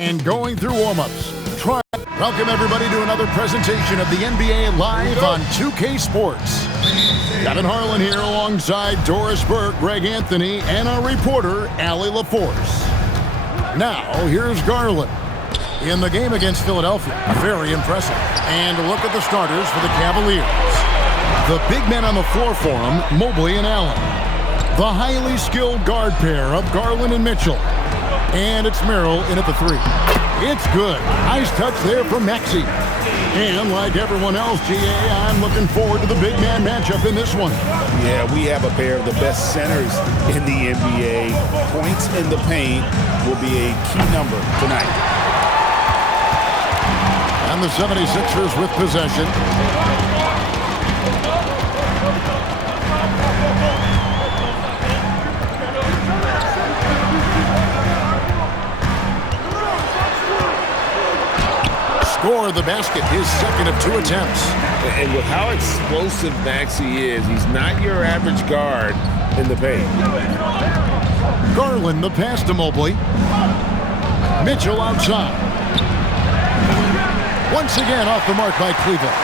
And going through warm-ups. Welcome everybody to another presentation of the NBA Live on 2K Sports. Kevin Harlan here alongside Doris Burke, Greg Anthony, and our reporter, Allie LaForce. Now, here's Garland. In the game against Philadelphia, very impressive. And look at the starters for the Cavaliers. The big men on the floor for them, Mobley and Allen. The highly skilled guard pair of Garland and Mitchell. And it's Merrill in at the three. It's good. Nice touch there from Maxey. And like everyone else, GA, I'm looking forward to the big man matchup in this one. Yeah, we have a pair of the best centers in the NBA. Points in the paint will be a key number tonight. And the 76ers with possession. Score the basket, his second of 2 attempts. And with how explosive Maxey is, he's not your average guard in the paint. Garland, the pass to Mobley. Mitchell outside. Once again off the mark by Cleveland.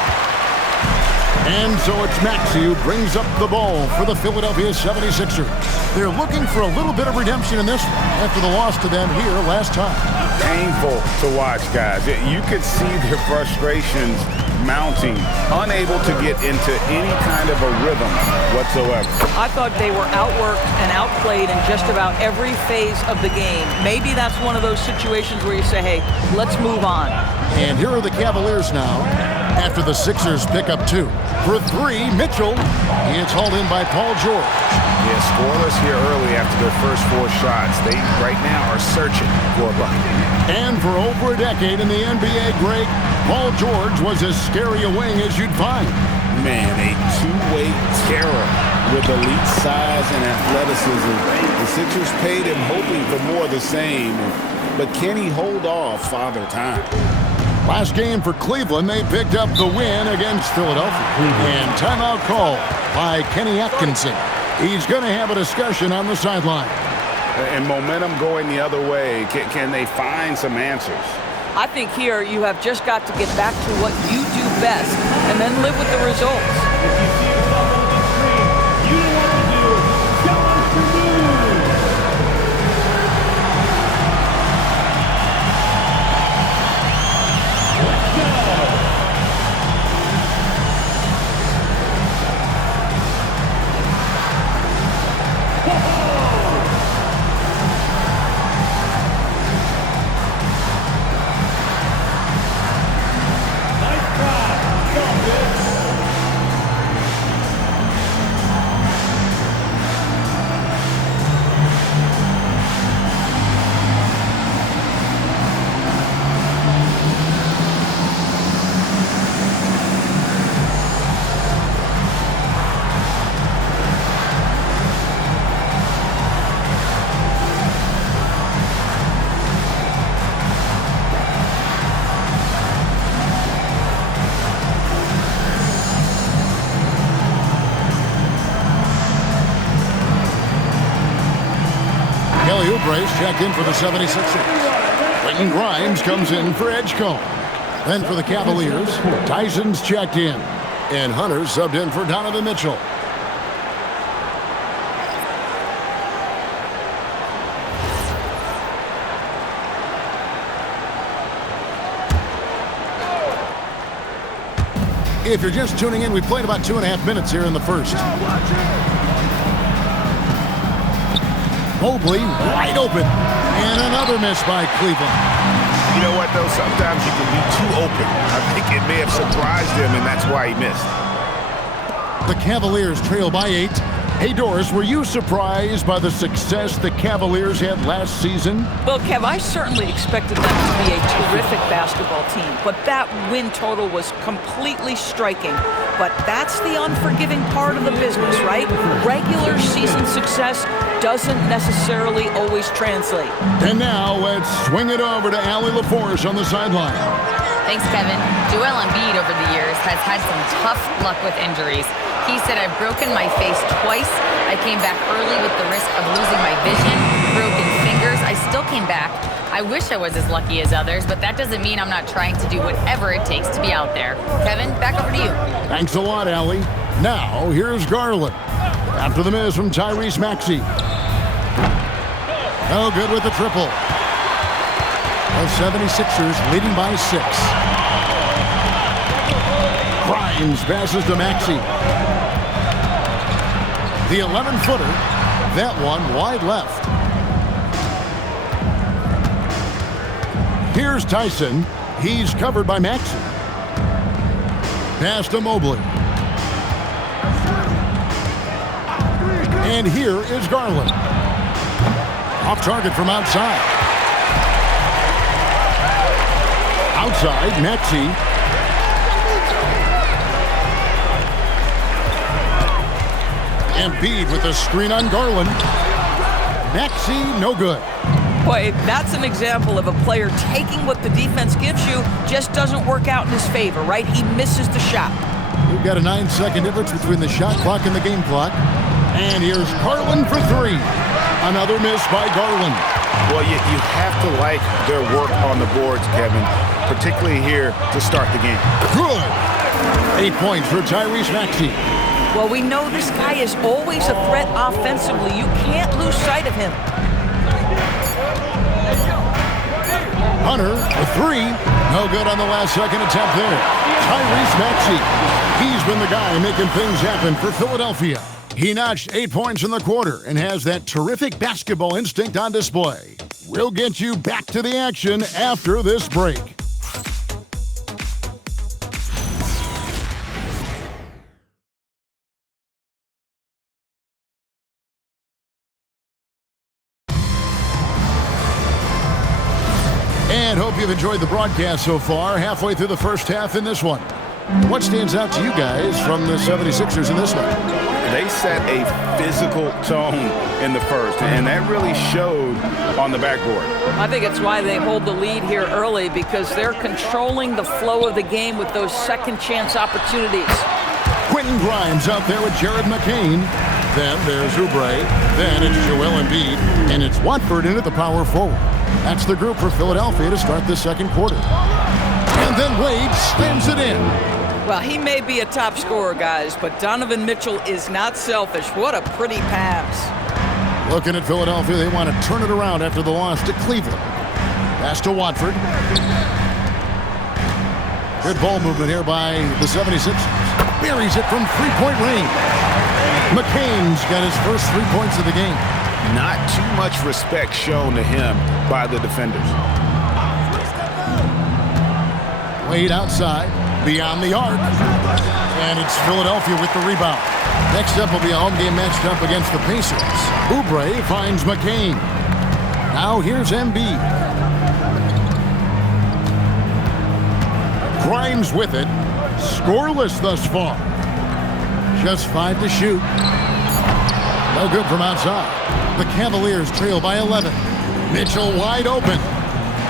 And so it's Maxey who brings up the ball for the Philadelphia 76ers. They're looking for a little bit of redemption in this one after the loss to them here last time. Painful to watch, guys. You could see their frustrations mounting, unable to get into any kind of a rhythm whatsoever. I thought they were outworked and outplayed in just about every phase of the game. Maybe that's one of those situations where you say, hey, let's move on. And here are the Cavaliers now after the Sixers pick up 2. For 3, Mitchell. He is hauled in by Paul George. Yeah, scoreless here early after their first 4 shots. They right now are searching for a bucket. And for over a decade in the NBA, Greg, Paul George was as scary a wing as you'd find. Man, a two-way terror with elite size and athleticism. The Sixers paid him hoping for more of the same, but can he hold off Father Time? Last game for Cleveland, they picked up the win against Philadelphia. And timeout call by Kenny Atkinson. He's going to have a discussion on the sideline. And momentum going the other way. Can they find some answers? I think here you have just got to get back to what you do best and then live with the results. If you see yourself on the screen, you know what to do. Tell us to move. Let's go. Kelly Oubre checked in for the 76ers. Quentin Grimes comes in for Edgecombe. Then for the Cavaliers, Tyson's checked in. And Hunter subbed in for Donovan Mitchell. If you're just tuning in, we played about 2.5 minutes here in the first. Mobley wide open. And another miss by Cleveland. You know what, though? Sometimes you can be too open. I think it may have surprised him, and that's why he missed. The Cavaliers trail by 8. Hey, Doris, were you surprised by the success the Cavaliers had last season? Well, Kev, I certainly expected them to be a terrific basketball team, but that win total was completely striking. But that's the unforgiving part of the business, right? Regular season success doesn't necessarily always translate. And now let's swing it over to Allie LaForce on the sideline. Thanks, Kevin. Joel Embiid over the years has had some tough luck with injuries. He said, I've broken my face twice. I came back early with the risk of losing my vision, broken fingers. I still came back. I wish I was as lucky as others, but that doesn't mean I'm not trying to do whatever it takes to be out there. Kevin, back over to you. Thanks a lot, Allie. Now, here's Garland. After the miss from Tyrese Maxey. No good with the triple. The 76ers leading by 6. Grimes passes to Maxey. The 11-footer. That one wide left. Here's Tyson. He's covered by Maxey. Pass to Mobley. And here is Garland. Off target from outside. Outside, Maxey. Embiid with the screen on Garland. Maxey, no good. Boy, that's an example of a player taking what the defense gives you, just doesn't work out in his favor, right? He misses the shot. We've got a 9-second difference between the shot clock and the game clock. And here's Garland for 3. Another miss by Garland. Well, you have to like their work on the boards, Kevin, particularly here to start the game. Good. 8 points for Tyrese Maxey. Well, we know this guy is always a threat offensively. You can't lose sight of him. Hunter, a 3. No good on the last second attempt there. Tyrese Maxey. He's been the guy making things happen for Philadelphia. He notched 8 points in the quarter and has that terrific basketball instinct on display. We'll get you back to the action after this break. And hope you've enjoyed the broadcast so far, halfway through the first half in this one. What stands out to you guys from the 76ers in this one? They set a physical tone in the first, and that really showed on the backboard. I think it's why they hold the lead here early, because they're controlling the flow of the game with those second chance opportunities. Quentin Grimes out there with Jared McCain. Then there's Oubre. Then it's Joel Embiid. And it's Watford in at the power forward. That's the group for Philadelphia to start the second quarter. And then Wade slams it in. Well, he may be a top scorer, guys, but Donovan Mitchell is not selfish. What a pretty pass. Looking at Philadelphia, they want to turn it around after the loss to Cleveland. Pass to Watford. Good ball movement here by the 76ers. Buries it from three-point range. McCain's got his first 3 points of the game. Not too much respect shown to him by the defenders. Wade outside, beyond the arc. And it's Philadelphia with the rebound. Next up will be a home game matched up against the Pacers. Oubre finds McCain. Now here's Embiid. Grimes with it. Scoreless thus far. Just 5 to shoot. No good from outside. The Cavaliers trail by 11. Mitchell wide open.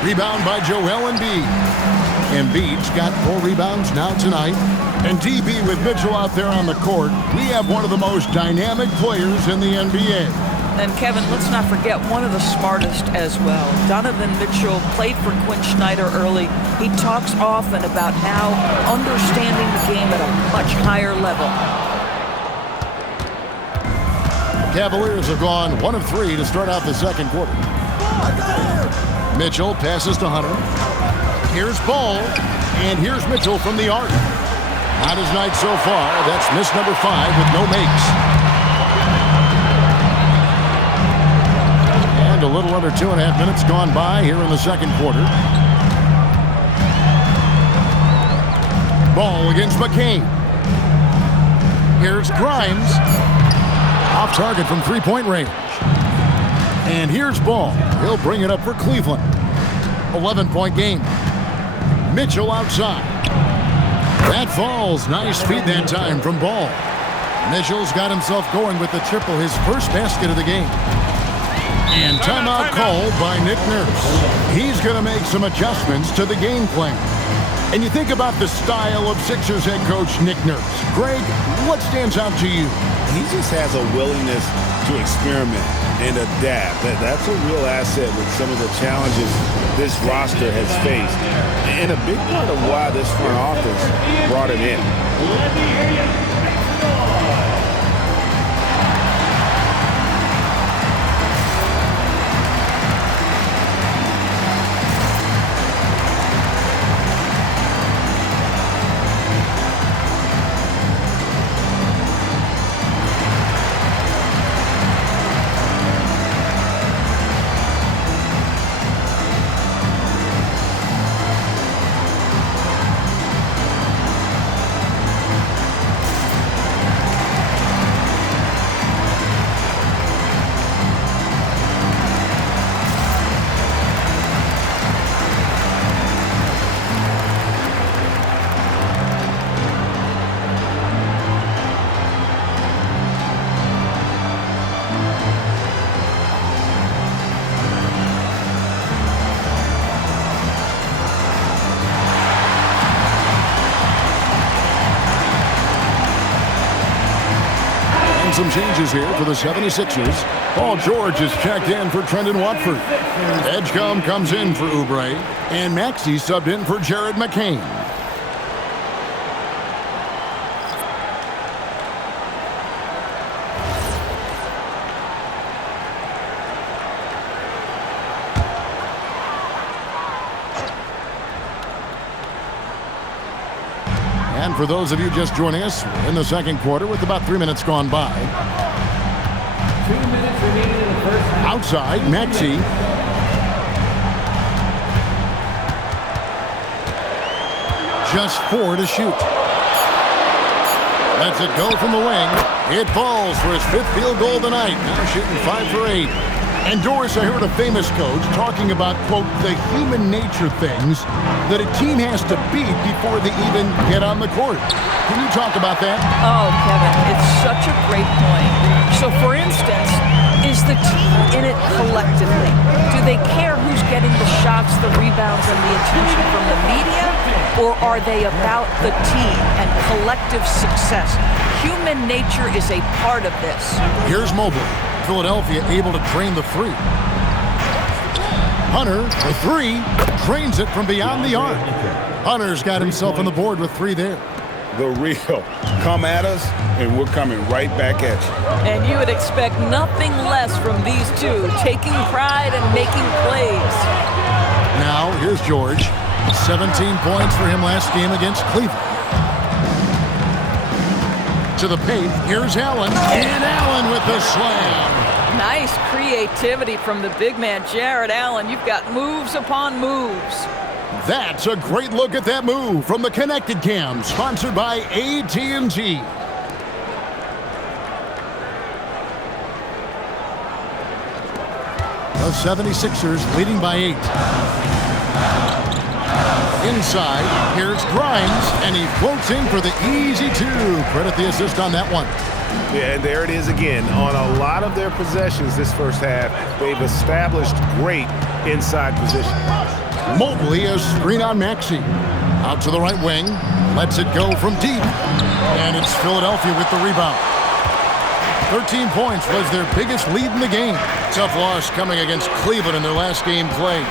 Rebound by Joel Embiid. Embiid's got 4 rebounds now tonight. And DB with Mitchell out there on the court, we have one of the most dynamic players in the NBA. And Kevin, let's not forget one of the smartest as well. Donovan Mitchell played for Quinn Snyder early. He talks often about how understanding the game at a much higher level. Cavaliers have gone 1 of 3 to start out the second quarter. Mitchell passes to Hunter. Here's Ball, and here's Mitchell from the arc. Not his night so far. That's miss number 5 with no makes. And a little under 2.5 minutes gone by here in the second quarter. Ball against McCain. Here's Grimes. Off target from three-point range. And here's Ball. He'll bring it up for Cleveland. 11-point game. Mitchell outside. That falls. Nice feed that time from Ball. Mitchell's got himself going with the triple, his first basket of the game. And timeout called by Nick Nurse. He's going to make some adjustments to the game plan. And you think about the style of Sixers head coach Nick Nurse. Greg, what stands out to you? He just has a willingness to experiment. and adapt. That's a real asset with some of the challenges this roster has faced. And a big part of why this front office brought him in. Let me hear you. Make some noise. Some changes here for the 76ers. Paul George is checked in for Trendon Watford. Edgecombe comes in for Oubre. And Maxey subbed in for Jared McCain. And for those of you just joining us, we're in the second quarter with about 3 minutes gone by. 2 minutes remaining in the first half. Outside, Maxey. Just 4 to shoot. Lets it go from the wing. It falls for his 5th field goal tonight. Now shooting 5 for 8. And Doris, I heard a famous coach talking about, quote, the human nature things that a team has to beat before they even get on the court. Can you talk about that? Oh, Kevin, it's such a great point. So, for instance, is the team in it collectively? Do they care who's getting the shots, the rebounds, and the attention from the media? Or are they about the team and collective success? Human nature is a part of this. Here's Mobley. Philadelphia able to drain the 3. Hunter for 3. Drains it from beyond the arc. Hunter's got himself on the board with 3 there. The real. Come at us, and we're coming right back at you. And you would expect nothing less from these two, taking pride and making plays. Now, here's George. 17 points for him last game against Cleveland. To the paint, here's Allen. And Allen with the slam. Nice creativity from the big man, Jared Allen. You've got moves upon moves. That's a great look at that move from the Connected Cam, sponsored by AT&T. The 76ers leading by 8. Inside, here's Grimes, and he floats in for the easy 2. Credit the assist on that one. Yeah, and there it is again. On a lot of their possessions this first half, they've established great inside position. Mobley, a screen on Maxey. Out to the right wing, lets it go from deep. And it's Philadelphia with the rebound. 13 points was their biggest lead in the game. Tough loss coming against Cleveland in their last game played.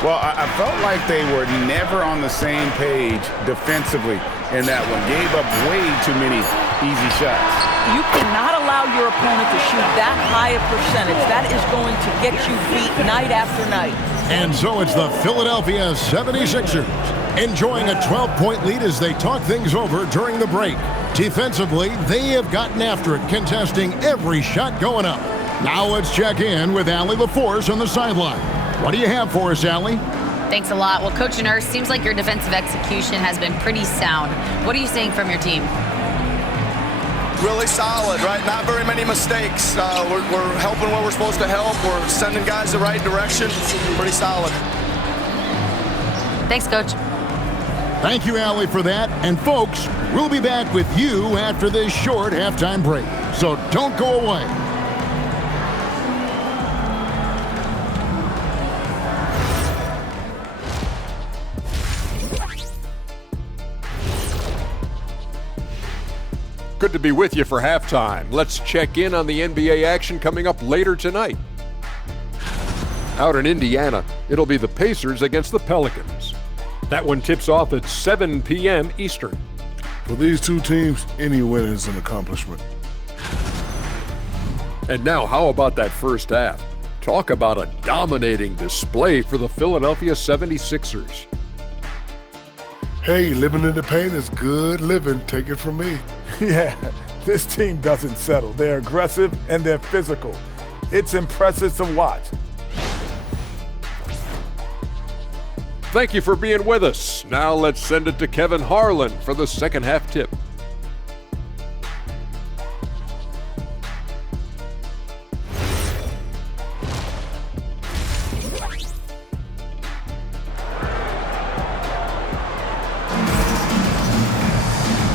Well, I felt like they were never on the same page defensively in that one. Gave up way too many easy shots. You cannot allow your opponent to shoot that high a percentage. That is going to get you beat night after night. And so it's the Philadelphia 76ers enjoying a 12-point lead as they talk things over during the break. Defensively, they have gotten after it, contesting every shot going up. Now let's check in with Allie LaForce on the sideline. What do you have for us, Allie? Thanks a lot. Well, Coach Nurse, seems like your defensive execution has been pretty sound. What are you seeing from your team? Really solid, right? Not very many mistakes. We're helping where we're supposed to help. We're sending guys the right direction. Pretty solid. Thanks, Coach. Thank you, Allie, for that. And folks, we'll be back with you after this short halftime break. So don't go away. Good to be with you for halftime. Let's check in on the NBA action coming up later tonight. Out in Indiana, it'll be the Pacers against the Pelicans. That one tips off at 7 p.m. Eastern. For these two teams, any win is an accomplishment. And now, how about that first half? Talk about a dominating display for the Philadelphia 76ers. Hey, living in the paint is good living. Take it from me. Yeah, this team doesn't settle. They're aggressive and they're physical. It's impressive to watch. Thank you for being with us. Now let's send it to Kevin Harlan for the second half tip.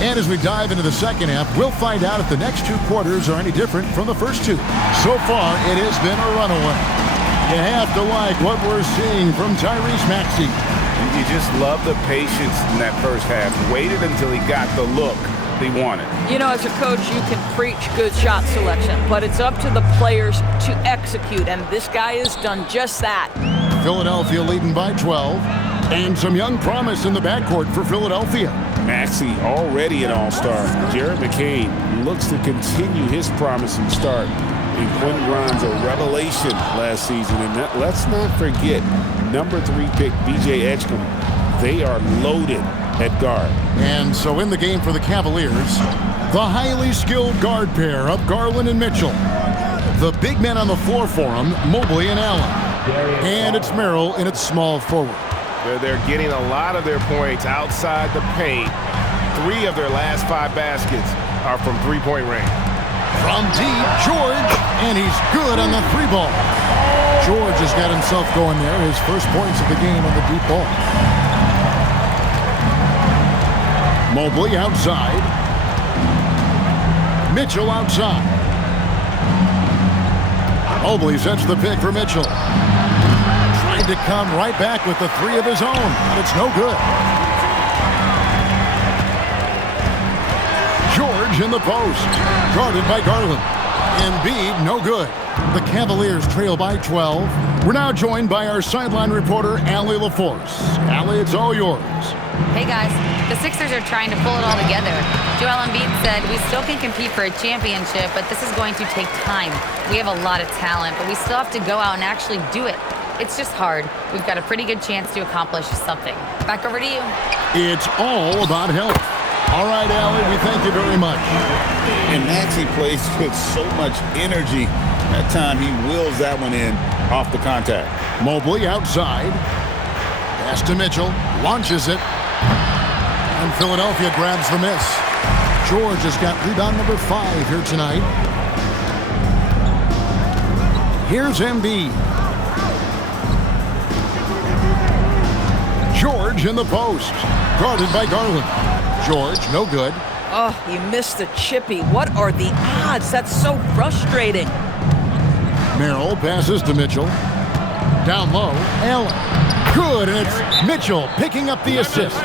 And as we dive into the second half, we'll find out if the next two quarters are any different from the first two. So far, it has been a runaway. You have to like what we're seeing from Tyrese Maxey. You just love the patience in that first half. Waited until he got the look he wanted. You know, as a coach, you can preach good shot selection, but it's up to the players to execute, and this guy has done just that. Philadelphia leading by 12, and some young promise in the backcourt for Philadelphia. Maxey already an all-star. Jared McCain looks to continue his promising start. And Quentin Grimes, a revelation last season. And let's not forget, number 3 pick B.J. Edgecombe. They are loaded at guard. And so in the game for the Cavaliers, the highly skilled guard pair of Garland and Mitchell. The big men on the floor for them, Mobley and Allen. And it's Merrill in its small forward. They're getting a lot of their points outside the paint. 3 of their last 5 baskets are from three-point range. From deep, George, and he's good on the 3 ball. George has got himself going there, his first points of the game on the deep ball. Mobley outside. Mitchell outside. Mobley sets the pick for Mitchell. Trying to come right back with the 3 of his own, but it's no good. George in the post, guarded by Garland. Embiid, no good. The Cavaliers trail by 12. We're now joined by our sideline reporter, Allie LaForce. Allie, it's all yours. Hey guys, the Sixers are trying to pull it all together. Joel Embiid said, "We still can compete for a championship, but this is going to take time. We have a lot of talent, but we still have to go out and actually do it. It's just hard. We've got a pretty good chance to accomplish something." Back over to you. It's all about health. All right, Allie, we thank you very much. And Maxey plays with so much energy. That time he wills that one in off the contact. Mobley outside. Pass to Mitchell. Launches it. And Philadelphia grabs the miss. George has got rebound number 5 here tonight. Here's Embiid. George in the post. Guarded by Garland. George, no good. Oh, he missed the chippy. What are the odds? That's so frustrating. Merrill passes to Mitchell. Down low, Allen. Good, and it's Mitchell picking up the assist.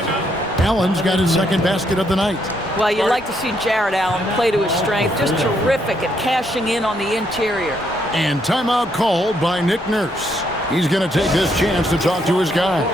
Allen's got his second basket of the night. Well, you like to see Jared Allen play to his strength. Just terrific at cashing in on the interior. And timeout called by Nick Nurse. He's going to take this chance to talk to his guy.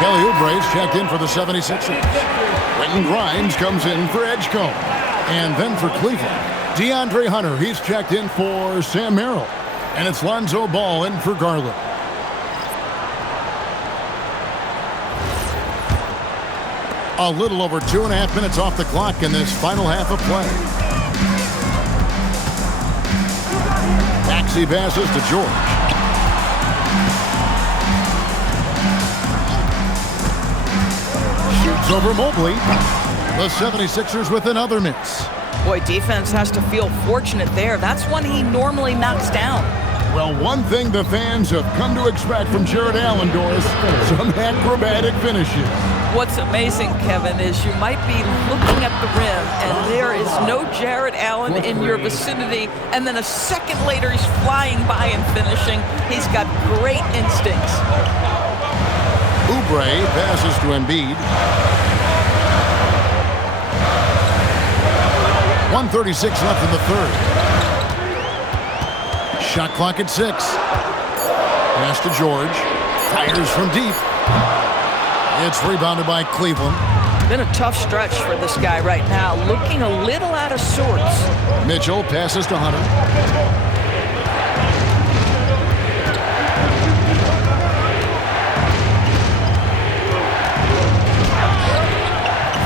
Kelly Oubre's checked in for the 76ers. Quentin Grimes comes in for Edgecombe. And then for Cleveland, DeAndre Hunter. He's checked in for Sam Merrill. And it's Lonzo Ball in for Garland. A little over 2.5 minutes off the clock in this final half of play. Maxey passes to George. Shoots over Mobley. The 76ers with another miss. Boy, defense has to feel fortunate there. That's one he normally knocks down. Well, one thing the fans have come to expect from Jarrett Allen, Doris, some acrobatic finishes. What's amazing, Kevin, is you might be looking at the rim and there is no Jarrett Allen in your vicinity, and then a second later he's flying by and finishing. He's got great instincts. Oubre passes to Embiid. 1:36 left in the third. Shot clock at 6. Pass to George. Fires from deep. It's rebounded by Cleveland. Been a tough stretch for this guy right now, looking a little out of sorts. Mitchell passes to Hunter.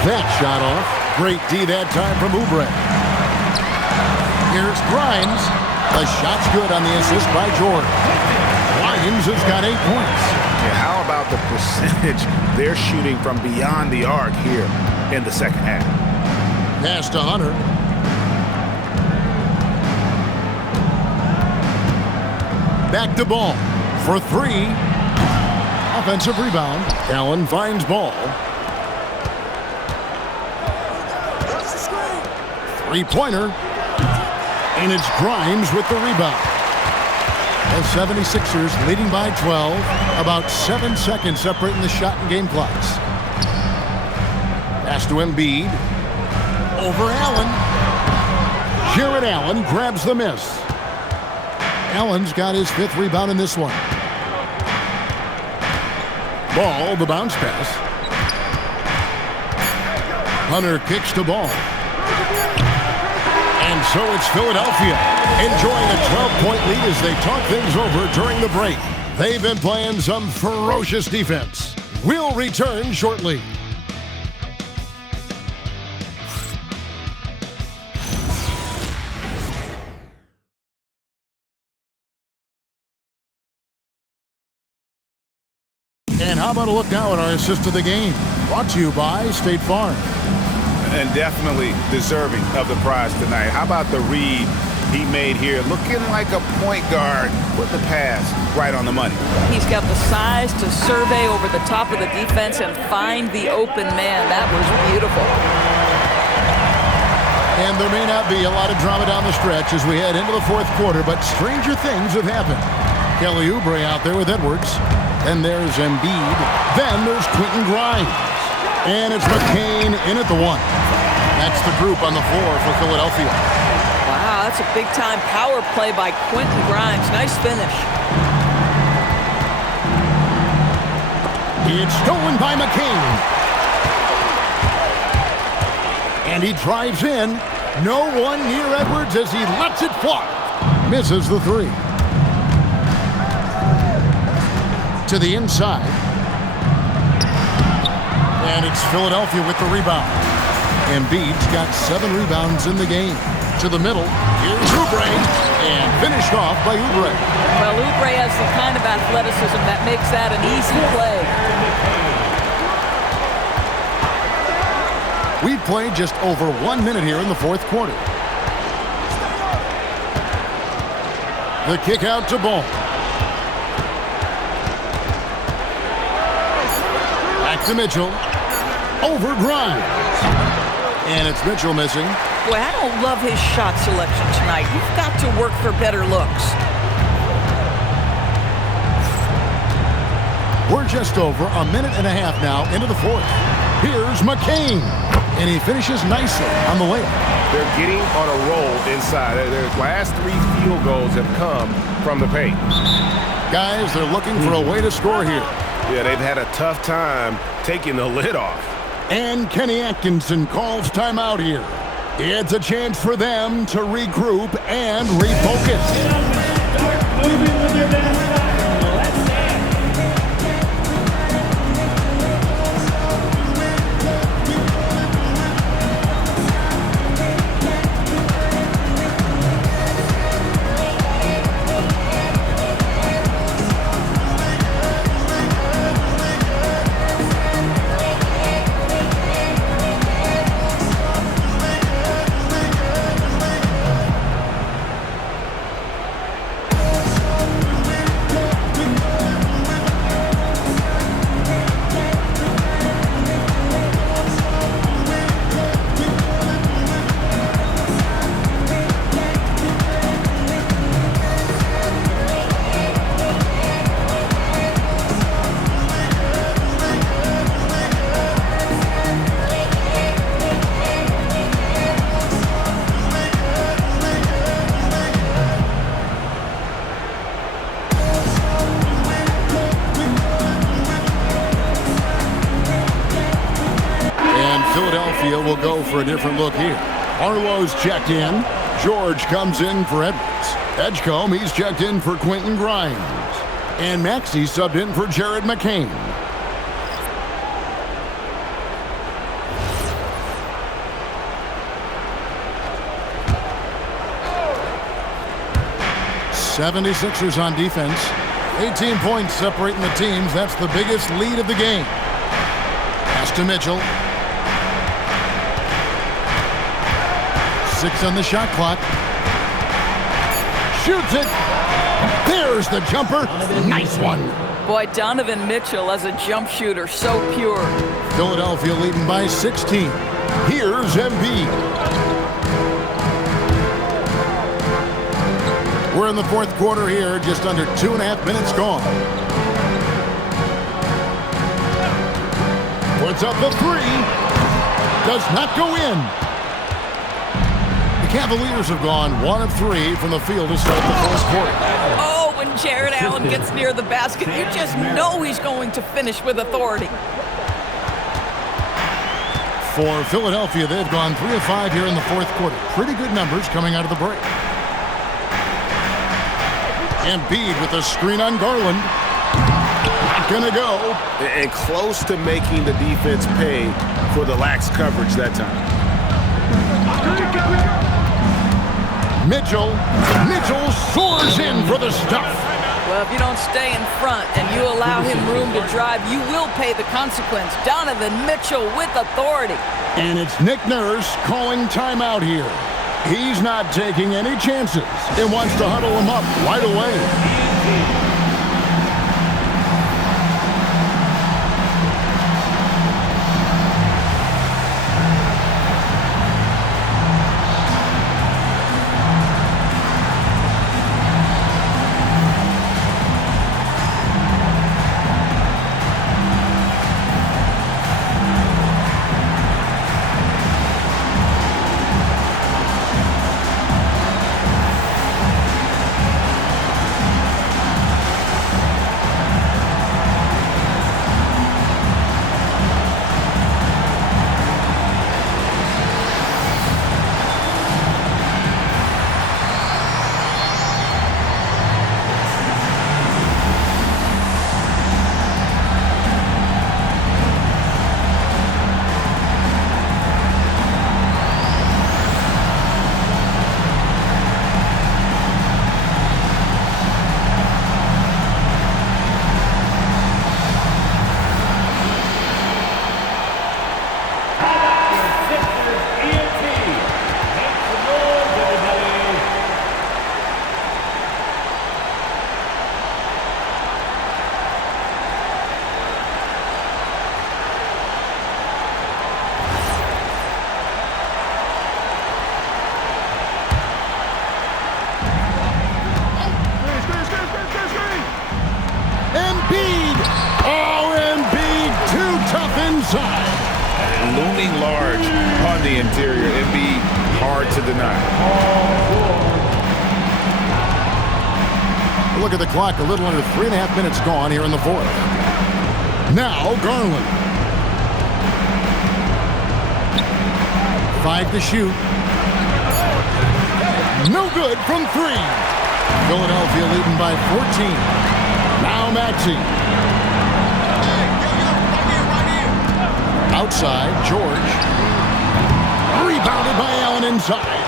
That shot off. Great D that time from Oubre. Here's Grimes. The shot's good on the assist by George. Grimes has got 8 points. Yeah, how about the percentage they're shooting from beyond the arc here in the second half? Pass to Hunter. Back to Ball for 3. Offensive rebound. Allen finds Ball. 3-pointer. And it's Grimes with the rebound. The 76ers leading by 12. About 7 seconds separating the shot and game clocks. Pass to Embiid. Over Allen. Jarrett Allen grabs the miss. Allen's got his 5th rebound in this one. Ball, the bounce pass. Hunter kicks to Ball. And so it's Philadelphia enjoying a 12-point lead as they talk things over during the break. They've been playing some ferocious defense. We'll return shortly. And how about a look now at our assist of the game? Brought to you by State Farm. And definitely deserving of the prize tonight. How about the read he made here? Looking like a point guard with the pass right on the money. He's got the size to survey over the top of the defense and find the open man. That was beautiful. And there may not be a lot of drama down the stretch as we head into the fourth quarter, but stranger things have happened. Kelly Oubre out there with Edwards. Then there's Embiid. Then there's Quentin Grimes. And it's McCain in at the 1. That's the group on the floor for Philadelphia. Wow, that's a big-time power play by Quentin Grimes. Nice finish. It's stolen by McCain. And he drives in. No one near Edwards as he lets it fly. Misses the 3. To the inside. And it's Philadelphia with the rebound. Embiid's got 7 rebounds in the game. To the middle, here's Oubre, and finished off by Oubre. Well, Oubre has the kind of athleticism that makes that an easy play. We've played just over 1 minute here in the fourth quarter. The kick out to Ball. Back to Mitchell. Over Grimes. And it's Mitchell missing. Boy, I don't love his shot selection tonight. You've got to work for better looks. We're just over a minute and a half now into the fourth. Here's McCain. And he finishes nicely on the layup. They're getting on a roll inside. Their last 3 field goals have come from the paint. Guys, they're looking for a way to score here. Yeah, they've had a tough time taking the lid off. And Kenny Atkinson calls timeout here. It's a chance for them to regroup and refocus. Start moving with your best style. Let's dance. Philadelphia will go for a different look here. Arlo's checked in. George comes in for Edwards. Edgecombe, he's checked in for Quentin Grimes. And Maxey subbed in for Jared McCain. '76ers on defense. 18 points separating the teams. That's the biggest lead of the game. Pass to Mitchell. 6 on the shot clock. Shoots it. There's the jumper. Nice one. Boy, Donovan Mitchell as a jump shooter, so pure. Philadelphia leading by 16. Here's Embiid. We're in the fourth quarter here, just under 2.5 minutes gone. Puts up the three. Does not go in. The Cavaliers have gone 1 of 3 from the field to start the fourth quarter. Oh, when Jared Allen gets near the basket, you just know he's going to finish with authority. For Philadelphia, they've gone 3 of 5 here in the fourth quarter. Pretty good numbers coming out of the break. Embiid with a screen on Garland. Not gonna go. And close to making the defense pay for the lax coverage that time. Mitchell soars in for the stuff. Well, if you don't stay in front and you allow him room to drive, you will pay the consequence. Donovan Mitchell with authority. And it's Nick Nurse calling timeout here. He's not taking any chances and wants to huddle him up right away. Looming large on the interior. Embiid hard to deny. Look at the clock, a little under 3.5 minutes gone here in the fourth. Now Garland. 5 to shoot. No good from 3. Philadelphia leading by 14. Now Maxey. Outside, George. Rebounded by Allen inside.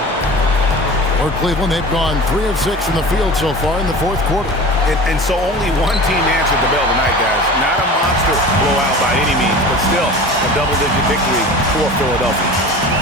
For Cleveland, they've gone 3 of 6 in the field so far in the fourth quarter. And so only one team answered the bell tonight, guys. Not a monster blowout by any means, but still a double-digit victory for Philadelphia.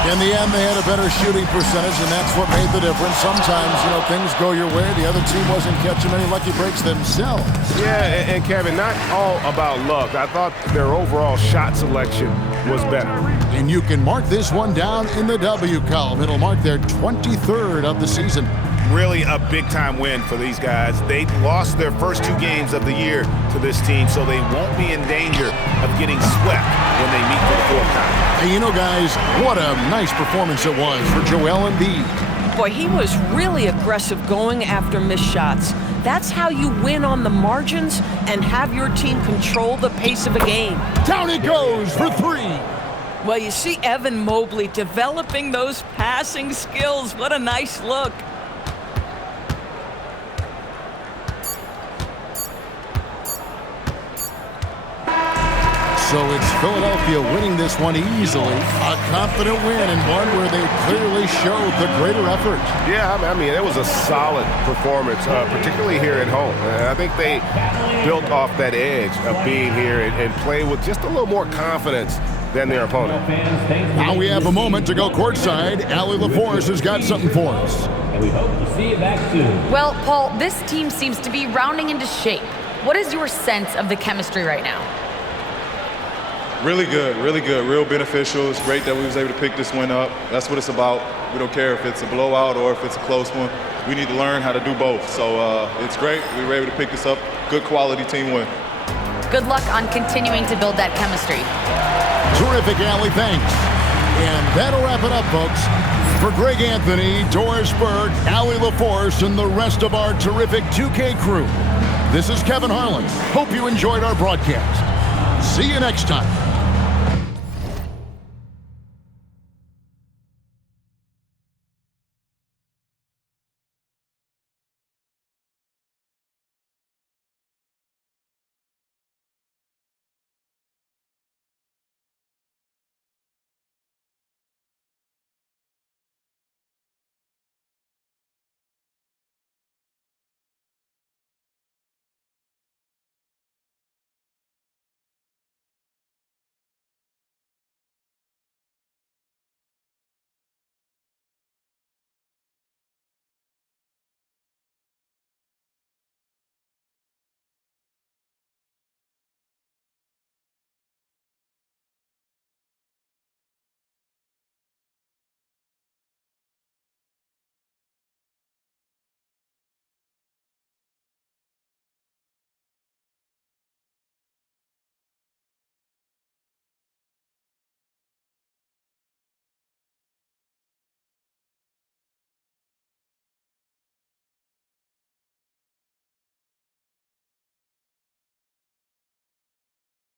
In the end, they had a better shooting percentage, and that's what made the difference. Sometimes, things go your way. The other team wasn't catching many lucky breaks themselves. Yeah, and Kevin, not all about luck. I thought their overall shot selection was better. And you can mark this one down in the W column. It'll mark their 23rd of the season. Really a big-time win for these guys. They lost their first 2 games of the year to this team, so they won't be in danger of getting swept when they meet for the 4th time. And guys, what a nice performance it was for Joel Embiid. Boy, he was really aggressive going after missed shots. That's how you win on the margins and have your team control the pace of a game. Down it goes for 3. Well, you see Evan Mobley developing those passing skills. What a nice look. So it's Philadelphia winning this one easily. A confident win and one where they clearly showed the greater effort. Yeah, I mean, it was a solid performance, particularly here at home. And I think they built off that edge of being here and play with just a little more confidence than their opponent. Now we have a moment to go courtside. Allie LaForce has got something for us. And we hope to see you back soon. Well, Paul, this team seems to be rounding into shape. What is your sense of the chemistry right now? Really good, real beneficial. It's great that we was able to pick this one up. That's what it's about. We don't care if it's a blowout or if it's a close one. We need to learn how to do both. So it's great. We were able to pick this up. Good quality team win. Good luck on continuing to build that chemistry. Terrific, Allie. Thanks. And that'll wrap it up, folks. For Greg Anthony, Doris Burke, Allie LaForce, and the rest of our terrific 2K crew, this is Kevin Harlan. Hope you enjoyed our broadcast. See you next time.